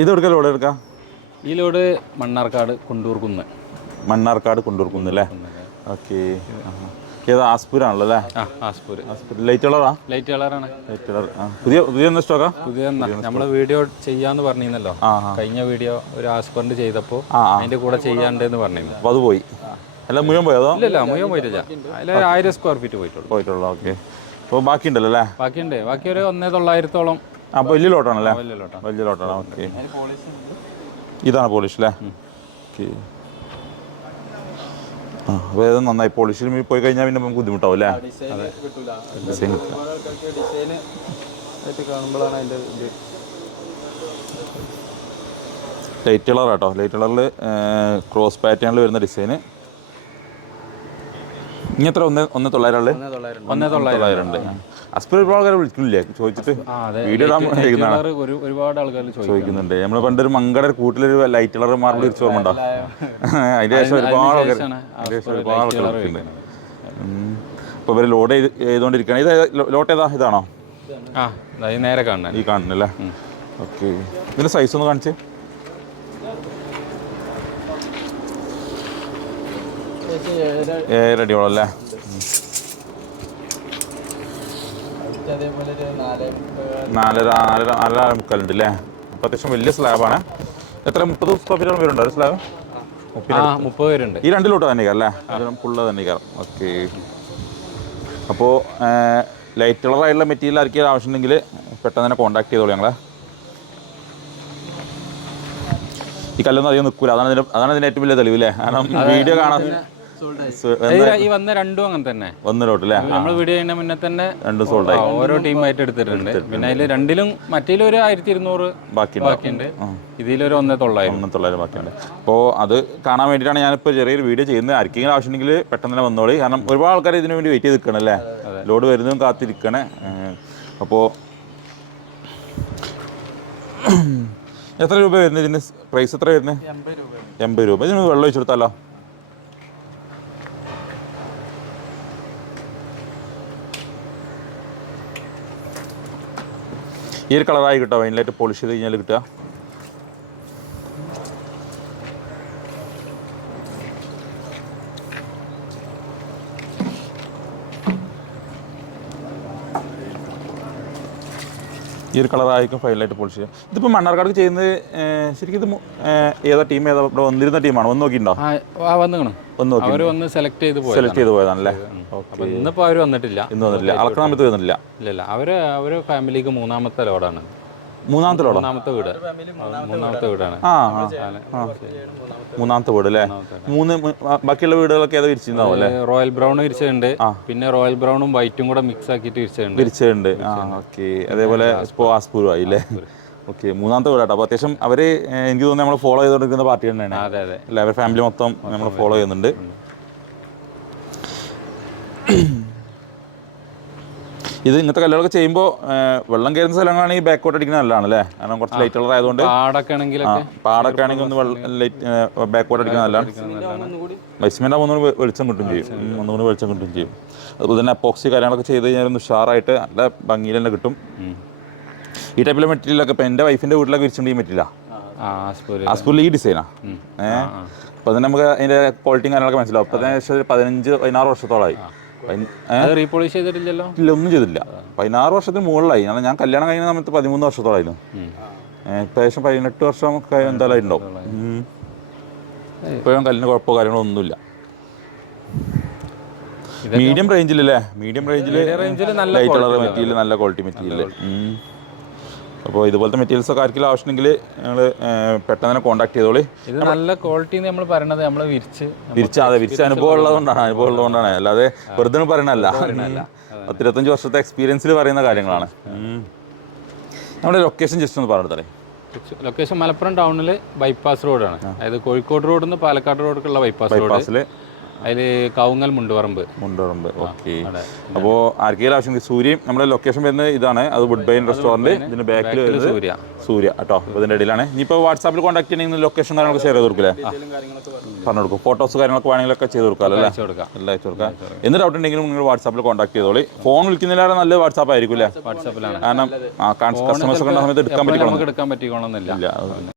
ഇത് എടുക്കാം ലോഡ് എടുക്കാം. ഈ ലോഡ് മണ്ണാർക്കാട് കുണ്ടൂർക്കുന്ന്. മണ്ണാർക്കാട് കുണ്ടൂർക്കുന്ന്. ഓക്കെ. ഏതാ ആസ്പൂരാണല്ലോ അല്ലേ? ആസ്പൂർ. ലൈറ്റ് കളറാ? ലൈറ്റ് കളറാണ്. Light colour. പുതിയ സ്റ്റോക്കാ? പുതിയ നമ്മൾ വീഡിയോ ചെയ്യാന്ന് പറഞ്ഞിരുന്നല്ലോ. കഴിഞ്ഞ വീഡിയോ ഒരു ആസ്പറിന്റെ ചെയ്തപ്പോൾ അതിന്റെ കൂടെ ചെയ്യാണ്ടെന്ന് പറഞ്ഞിരുന്നു. അപ്പോൾ അത് പോയി. എല്ലാം മുഴുവൻ പോയതോ? ഇല്ല മുഴുവൻ പോയിട്ടില്ല. അതിൽ 1000 സ്ക്വയർ ഫീറ്റ് പോയിട്ടുള്ളൂ. ഓക്കെ. അപ്പോൾ ബാക്കിയുണ്ടല്ലോ അല്ലേ? ബാക്കിയുണ്ട്. ബാക്കി ഒരു 1900 അപ്പോൾ വലിയ ലോട്ടാണല്ലേ? വലിയ ലോട്ടാണ്. ഓക്കെ. ഇതാണ് പോളിഷ് അല്ലേ? ഓക്കെ. അപ്പോൾ ഇത് നന്നായി പോളിഷിൽ പോയി കഴിഞ്ഞാൽ പിന്നെ നമുക്ക് ബുദ്ധിമുട്ടാവും അല്ലേ? ഡിസൈൻ ലൈറ്റ് കളർ കേട്ടോ. ലൈറ്റ് കളറിൽ ക്രോസ് പാറ്റേണിൽ വരുന്ന ഡിസൈന്. ഇനി എത്ര? 1900 ഉണ്ട്. അസ്പർ ഒരുപാട് ആൾക്കാർ വിളിക്കുന്നില്ലേ ചോദിച്ചിട്ട്? വീഡിയോ ഒരുപാട് ആൾക്കാർ ചോദിക്കുന്നുണ്ട്. നമ്മൾ പണ്ടൊരു മങ്കട കൂട്ടിലൊരു ലൈറ്റ് കളർ മാർബിൾ തിരിച്ചു ഓർമ്മ ഉണ്ടോ? അതിന് ശേഷം ഒരുപാട് ആൾക്കാർ വിളിക്കുന്നുണ്ട്. ഇപ്പോൾ ഇവർ ലോഡ് ചെയ്തുകൊണ്ടിരിക്കുകയാണ്. ഇത് ലോട്ട് ഏതാ? ഇതാണോ? നേരെ കാണുന്നത്. ഈ കാണുന്നല്ലേ? ഓക്കെ. ഇതിൻ്റെ സൈസ് ഒന്ന് കാണിച്ച്. 7 അടിയോളം അല്ലേ? 4.5 മുക്കാലുണ്ട് അല്ലേ? അപ്പോൾ അത്യാവശ്യം വലിയ സ്ലാബാണ്. എത്ര? 30 സ്ക്വയർ ഫീറ്റ് വരുന്നുണ്ടോ ഒരു സ്ലാബ്? 30 പേരുണ്ട്. ഈ 2 ലോട്ട് തന്നെ അല്ലേ? ഫുള്ള് തന്നെ കയറും. ഓക്കെ. അപ്പോൾ ലൈറ്റ് കളറായിട്ടുള്ള മെറ്റീരിയൽ ആർക്കും ആവശ്യമുണ്ടെങ്കിൽ പെട്ടെന്ന് തന്നെ കോൺടാക്ട് ചെയ്തോളൂ ഞങ്ങളെ. ഈ കല്ലൊന്നും അധികം നിൽക്കില്ല. അതാണ് ഇതിൻ്റെ ഏറ്റവും വലിയ തെളിവ് അല്ലേ? കാരണം വീഡിയോ കാണാൻ ഈ വന്ന രണ്ടും അങ്ങനെ തന്നെ. ലോട്ടല്ലേ? നമ്മൾ വീഡിയോ ചെയ്യുന്ന മുന്നേ തന്നെ 2 സോൾഡ് ആയി. ഓരോ ടീമായിട്ട് എടുത്തിട്ടുണ്ട്. പിന്നെ അതിൽ രണ്ടിലും മറ്റേലൊരു 1200 ബാക്കിയുണ്ട്. ഇതിലൊരു 1900 ബാക്കിയുണ്ട്. അപ്പോൾ അത് കാണാൻ വേണ്ടിയിട്ടാണ് ഞാനിപ്പോൾ ചെറിയൊരു വീഡിയോ ചെയ്യുന്നത്. ആർക്കെങ്കിലും ആവശ്യമുണ്ടെങ്കിൽ പെട്ടെന്ന് തന്നെ വന്നോളി. കാരണം ഒരുപാട് ആൾക്കാർ ഇതിനു വേണ്ടി വെയിറ്റ് ചെയ്ത് നിൽക്കണം അല്ലേ? ലോഡ് വരുന്നതും കാത്തിരിക്കണേ. അപ്പോൾ എത്ര രൂപ വരുന്നത്? ഇതിന് പ്രൈസ് എത്ര വരുന്നത്? 80 രൂപ. ഇതിന് വെള്ളം ഒഴിച്ചു കൊടുത്താലോ? ഈ ഒരു കളറായി കിട്ടുക. വൈൻലൈറ്റ് പോളിഷ് ചെയ്ത് കഴിഞ്ഞാൽ കിട്ടുക. ഈ ഒരു കളറായിരിക്കും ഫൈനലായിട്ട് പോളിഷ് ചെയ്യുക. ഇതിപ്പോൾ മണ്ണാർക്കാട് ചെയ്യുന്നത് ശരിക്കും ഇത് ഏതാ ടീം? ഏതാ ഇവിടെ വന്നിരുന്ന ടീമാണ്? വന്ന് നോക്കിയിട്ടുണ്ടോ? വന്ന് സെലക്ട് ചെയ്ത് പോയതാണല്ലേ? ഇന്നിപ്പോൾ അവർ വന്നിട്ടില്ല. ഇന്ന് വന്നിട്ടില്ല. അളക്കാൻ സമയത്ത് വരുന്നില്ല. ഇല്ല. അവര് ഫാമിലിക്ക് മൂന്നാമത്തെ ലോഡാണ്. മൂന്നാമത്തെ വീടാണ്. മൂന്നാമത്തെ വീട് അല്ലേ? ബാക്കിയുള്ള വീടുകളൊക്കെ ഏതാ വിരിച്ചിട്ടുണ്ടാവും അല്ലേ? റോയൽ ബ്രൗൺ വിരിച്ചിട്ടുണ്ട്. പിന്നെ റോയൽ ബ്രൗണും വൈറ്റും കൂടെ മിക്സ് ആക്കിയിട്ട് വിരിച്ചിട്ടുണ്ട്. ഓക്കെ. അതേപോലെ ആസ്പൂരും ആയി അല്ലേ? ഓക്കെ. മൂന്നാമത്തെ വീടാട്ടോ. അപ്പോൾ അത്യാവശ്യം അവർ എനിക്ക് തോന്നുന്നു നമ്മൾ ഫോളോ ചെയ്തുകൊണ്ടിരിക്കുന്ന പാർട്ടി തന്നെയാണ് അല്ലേ? അവർ ഫാമിലി മൊത്തം നമ്മൾ ഫോളോ ചെയ്യുന്നുണ്ട്. ഇത് ഇങ്ങനത്തെ കല്ലുകളൊക്കെ ചെയ്യുമ്പോൾ വെള്ളം കയറുന്ന സ്ഥലങ്ങളാണ് ഈ ബാക്കോട്ട് അടിക്കുന്നത് നല്ലതാണല്ലേ? കാരണം കുറച്ച് ലൈറ്റ് കളർ ആയതുകൊണ്ട് പാടൊക്കെ ആണെങ്കിൽ ഒന്ന് ബാക്കോട്ട് അടിക്കുന്നത് നല്ലതാണ്. ബേസ്മെന്റ് ആകുമ്പോൾ ഒന്നുകൂടി വെളിച്ചം കിട്ടും ചെയ്യും. അതുപോലെ തന്നെ അപ്പോക്സി കാര്യങ്ങളൊക്കെ ചെയ്ത് കഴിഞ്ഞാൽ ഒന്ന് ഉഷാറായിട്ട് നല്ല ഭംഗിയിൽ തന്നെ കിട്ടും. ഈ ടൈപ്പിലെ മെറ്റീരിയലൊക്കെ ഇപ്പം എൻ്റെ വൈഫിൻ്റെ വീട്ടിലൊക്കെ വിരിച്ചിട്ടുണ്ട്. ഈ മെറ്റീരിയലാണ് ആസ്പൂരിൽ ഈ ഡിസൈനാണ്. അപ്പോൾ തന്നെ നമുക്ക് അതിൻ്റെ ക്വാളിറ്റിയും കാര്യങ്ങളൊക്കെ മനസ്സിലാവും. അപ്പോൾ ഏകദേശം 15-16 വർഷത്തോളമായി. റീപോളിഷ് ചെയ്തിട്ടില്ലല്ലോ? ഇല്ല, ഒന്നും ചെയ്തില്ല. 16 വർഷത്തിന് മുകളിലായി. കാരണം ഞാൻ കല്യാണം കഴിഞ്ഞ സമയത്ത് 13 വർഷത്തോളായിരുന്നു. ഏകദേശം 18 വർഷം എന്തായാലും ഉണ്ടാവും. ഇപ്പോഴും കല്ലിന് കുഴപ്പമോ കാര്യങ്ങളോ ഒന്നുമില്ല. മീഡിയം റേഞ്ചിലല്ലേ? മീഡിയം റേഞ്ചിൽ ലൈറ്റ് കളർ മെറ്റീരിയൽ, നല്ല ക്വാളിറ്റി മെറ്റീരിയൽ. അപ്പോൾ ഇതുപോലത്തെ മെറ്റീരിയൽസ് ഒക്കെ ആർക്കെങ്കിലും ആവശ്യമുണ്ടെങ്കിൽ ഞങ്ങൾ പെട്ടെന്ന് തന്നെ കോൺടാക്ട് ചെയ്തോളി. ഇത് നല്ല ക്വാളിറ്റി നമ്മൾ പറയണത് നമ്മൾ വിരിച്ച അനുഭവം ഉള്ളതുകൊണ്ടാണ്. അല്ലാതെ വെറുതെ പറയണല്ല. 25 വർഷത്തെ എക്സ്പീരിയൻസിൽ പറയുന്ന കാര്യങ്ങളാണ്. നമ്മുടെ ലൊക്കേഷൻ ജസ്റ്റ് ഒന്ന് പറഞ്ഞിട്ടേ. ലൊക്കേഷൻ മലപ്പുറം ടൗണിൽ ബൈപ്പാസ് റോഡാണ്. അതായത് കോഴിക്കോട് റോഡിൽ നിന്ന് പാലക്കാട് റോഡിലേക്കുള്ള ബൈപ്പാസിൽ അതിൽ കവുങ്ങൽ മുണ്ടുപറമ്പ്. ഓക്കെ. അപ്പോൾ ആർക്കെങ്കിലും ആവശ്യം സൂര്യയും നമ്മുടെ ലൊക്കേഷൻ വരുന്നത് ഇതാണ്. അത് വുഡ് ബൈൻ റെസ്റ്റോറൻറ്റ്. ഇതിന് ബാക്കിൽ സൂര്യ കേട്ടോ. അപ്പോൾ ഇതിൻ്റെ ഇടയിലാണ്. ഇനിയിപ്പോൾ വാട്സാപ്പിൽ കോൺടാക്ട് ചെയ്യണമെങ്കിൽ ലൊക്കേഷൻ കാര്യങ്ങളൊക്കെ ഷെയർ ചെയ്ത് കൊടുക്കില്ലേ? പറഞ്ഞു കൊടുക്കും. ഫോട്ടോസ് കാര്യങ്ങളൊക്കെ വേണമെങ്കിലൊക്കെ ചെയ്ത് കൊടുക്കാം അല്ലേ? എല്ലാം അയച്ചു കൊടുക്കാം. എന്ത് ഡൗട്ട് ഉണ്ടെങ്കിലും നിങ്ങൾ വാട്സാപ്പിൽ കോൺടാക്ട് ചെയ്തോളി. ഫോൺ വിളിക്കുന്നതിലാണ് നല്ല വാട്സാപ്പ് ആയിരിക്കും അല്ലേ? വാട്സാപ്പിലാണ്. കാരണം കസ്റ്റമേഴ്സ് ഒക്കെ സമയത്ത് എടുക്കാൻ പറ്റിക്കോളന്നില്ല.